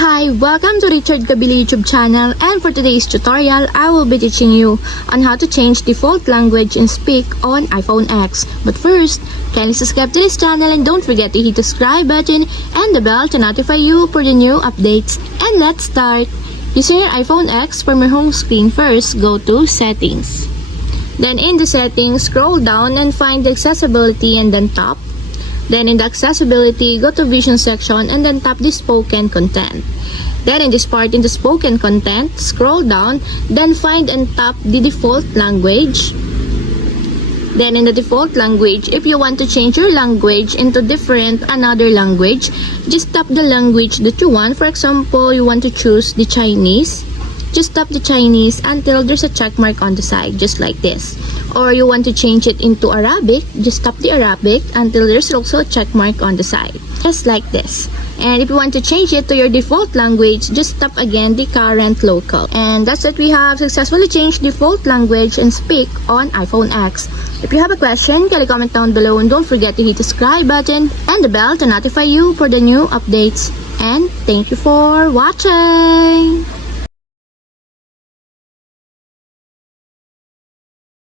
Hi, welcome to Richard Kabili YouTube channel, and for today's tutorial, I will be teaching you on how to change default language and speak on iPhone X. But first, kindly subscribe to this channel and don't forget to hit the subscribe button and the bell to notify you for the new updates. And let's start! Using your iPhone X, from your home screen, first go to Settings. Then in the Settings, scroll down and find the Accessibility and then tap. Then in the accessibility, go to vision section and then tap the spoken content. Then in this part, in the spoken content, scroll down, then find and tap the default language. Then in the default language, if you want to change your language into another language, just tap the language that you want. For example, you want to choose the Chinese. Just tap the Chinese until there's a check mark on the side, just like this. Or you want to change it into Arabic, just tap the Arabic until there's also a check mark on the side, just like this. And if you want to change it to your default language, just tap again the current local. And that's it, we have successfully changed default language and speak on iPhone X. If you have a question, kindly comment down below and don't forget to hit the subscribe button and the bell to notify you for the new updates. And thank you for watching!